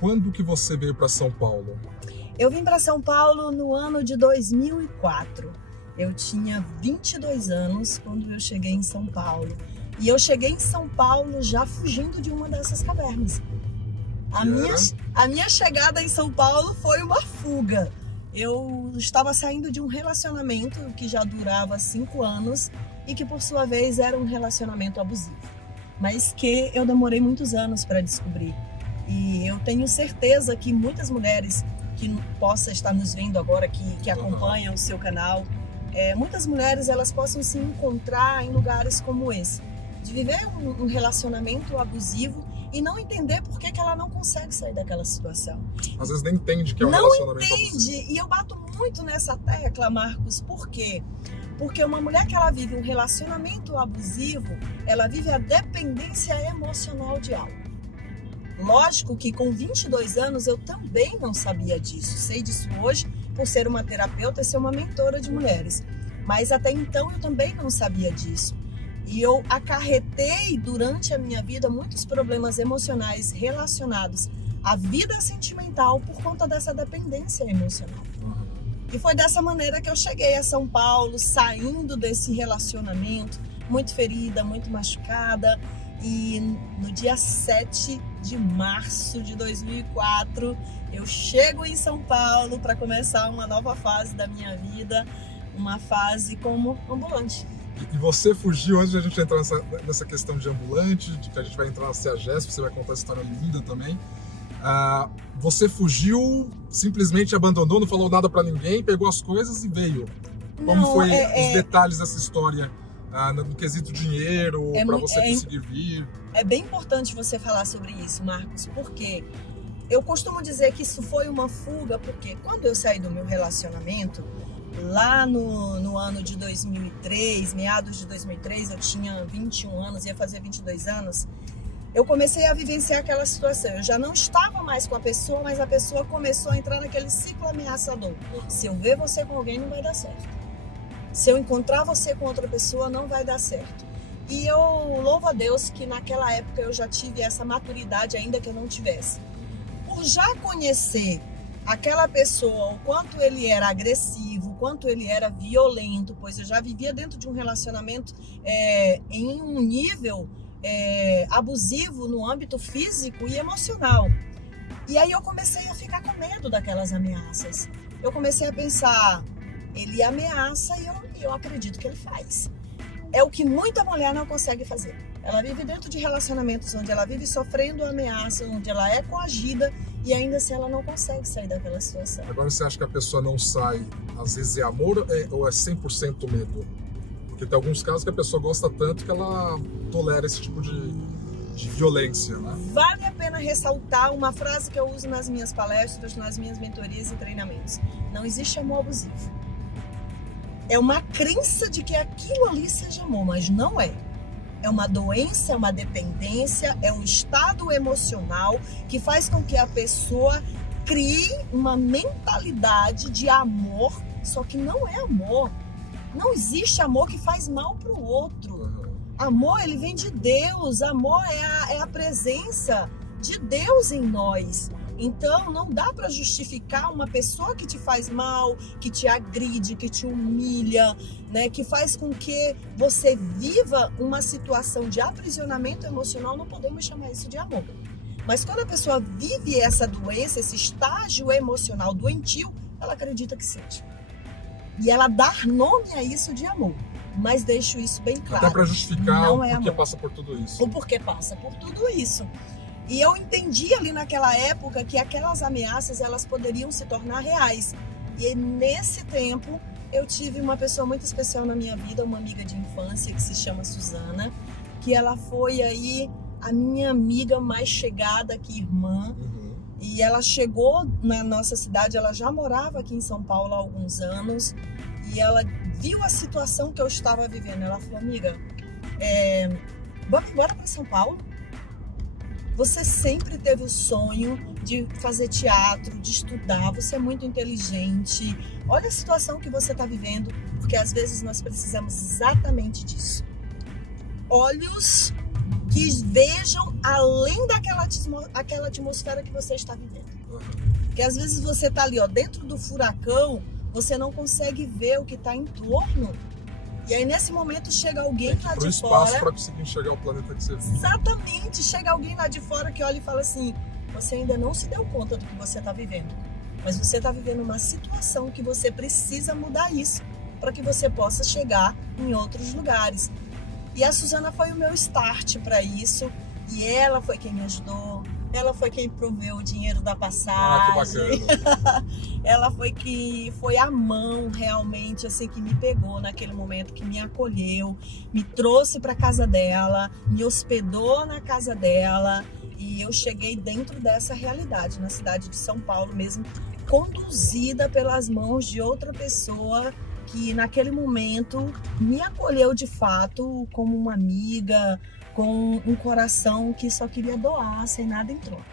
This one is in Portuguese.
quando que você veio para São Paulo? Eu vim para São Paulo no ano de 2004. Eu tinha 22 anos quando eu cheguei em São Paulo. E eu cheguei em São Paulo já fugindo de uma dessas cavernas. A minha chegada em São Paulo foi uma fuga. Eu estava saindo de um relacionamento que já durava 5 anos e que, por sua vez, era um relacionamento abusivo. Mas que eu demorei muitos anos para descobrir. E eu tenho certeza que muitas mulheres que possam estar nos vendo agora, que acompanham o seu canal, muitas mulheres elas possam se encontrar em lugares como esse, de viver um relacionamento abusivo e não entender por que ela não consegue sair daquela situação. Às vezes nem entende que é um relacionamento abusivo. Não entende, e eu bato muito nessa tecla, Marcos, por quê? Porque uma mulher que ela vive um relacionamento abusivo, ela vive a dependência emocional de algo. Lógico que com 22 anos eu também não sabia disso. Sei disso hoje por ser uma terapeuta e ser uma mentora de mulheres. Mas até então eu também não sabia disso. E eu acarretei durante a minha vida muitos problemas emocionais relacionados à vida sentimental por conta dessa dependência emocional. E foi dessa maneira que eu cheguei a São Paulo, saindo desse relacionamento, muito ferida, muito machucada. E no dia 7 de março de 2004, eu chego em São Paulo para começar uma nova fase da minha vida, uma fase como ambulante. E você fugiu, antes de a gente entrar nessa questão de ambulante, de que a gente vai entrar na CEAGESP, você vai contar essa história linda também. Você fugiu, simplesmente abandonou, não falou nada para ninguém, pegou as coisas e veio. Como foi os detalhes dessa história? No quesito dinheiro, para você conseguir vir. É bem importante você falar sobre isso, Marcos, porque eu costumo dizer que isso foi uma fuga, porque quando eu saí do meu relacionamento, lá no ano de 2003, meados de 2003, eu tinha 21 anos, ia fazer 22 anos, eu comecei a vivenciar aquela situação. Eu já não estava mais com a pessoa, mas a pessoa começou a entrar naquele ciclo ameaçador. Se eu ver você com alguém, não vai dar certo. Se eu encontrar você com outra pessoa, não vai dar certo. E eu louvo a Deus que naquela época eu já tive essa maturidade, ainda que eu não tivesse. Por já conhecer aquela pessoa, o quanto ele era agressivo, o quanto ele era violento, pois eu já vivia dentro de um relacionamento em um nível abusivo no âmbito físico e emocional. E aí eu comecei a ficar com medo daquelas ameaças. Eu comecei a pensar... Ele ameaça e eu acredito que ele faz. É o que muita mulher não consegue fazer. Ela vive dentro de relacionamentos onde ela vive sofrendo ameaça, onde ela é coagida e ainda assim ela não consegue sair daquela situação. Agora você acha que a pessoa não sai, às vezes é amor ou é 100% medo? Porque tem alguns casos que a pessoa gosta tanto que ela tolera esse tipo de violência, né? Vale a pena ressaltar uma frase que eu uso nas minhas palestras, nas minhas mentorias e treinamentos. Não existe amor abusivo. É uma crença de que aquilo ali seja amor, mas não é. É uma doença, é uma dependência, é um estado emocional que faz com que a pessoa crie uma mentalidade de amor, só que não é amor. Não existe amor que faz mal para o outro. Amor, ele vem de Deus. Amor é a presença de Deus em nós. Então, não dá para justificar uma pessoa que te faz mal, que te agride, que te humilha, né? Que faz com que você viva uma situação de aprisionamento emocional. Não podemos chamar isso de amor. Mas quando a pessoa vive essa doença, esse estágio emocional doentio, ela acredita que sente. E ela dá nome a isso de amor. Mas deixo isso bem claro. Até para justificar não o porquê amor. Passa por tudo isso. O porquê passa por tudo isso. E eu entendi ali naquela época que aquelas ameaças elas poderiam se tornar reais. E nesse tempo eu tive uma pessoa muito especial na minha vida, uma amiga de infância que se chama Suzana, que ela foi aí a minha amiga mais chegada que irmã. E ela chegou na nossa cidade, ela já morava aqui em São Paulo há alguns anos. E ela viu a situação que eu estava vivendo. Ela falou, amiga, vamos embora para São Paulo? Você sempre teve o sonho de fazer teatro, de estudar, você é muito inteligente. Olha a situação que você está vivendo, porque às vezes nós precisamos exatamente disso. Olhos que vejam além aquela atmosfera que você está vivendo. Porque às vezes você está ali, ó, dentro do furacão, você não consegue ver o que está em torno. E aí nesse momento chega alguém lá de espaço fora. para conseguir enxergar o planeta que você vive. Exatamente, chega alguém lá de fora que olha e fala assim: você ainda não se deu conta do que você está vivendo, mas você está vivendo uma situação que você precisa mudar isso para que você possa chegar em outros lugares. E a Suzana foi o meu start para isso, e ela foi quem me ajudou, ela foi quem proveu o dinheiro da passagem. Que bacana. Ela foi a mão realmente assim que me pegou naquele momento, que me acolheu, me trouxe para casa dela, me hospedou na casa dela, e eu cheguei dentro dessa realidade, na cidade de São Paulo mesmo, conduzida pelas mãos de outra pessoa que naquele momento me acolheu de fato como uma amiga, com um coração que só queria doar sem nada em troca.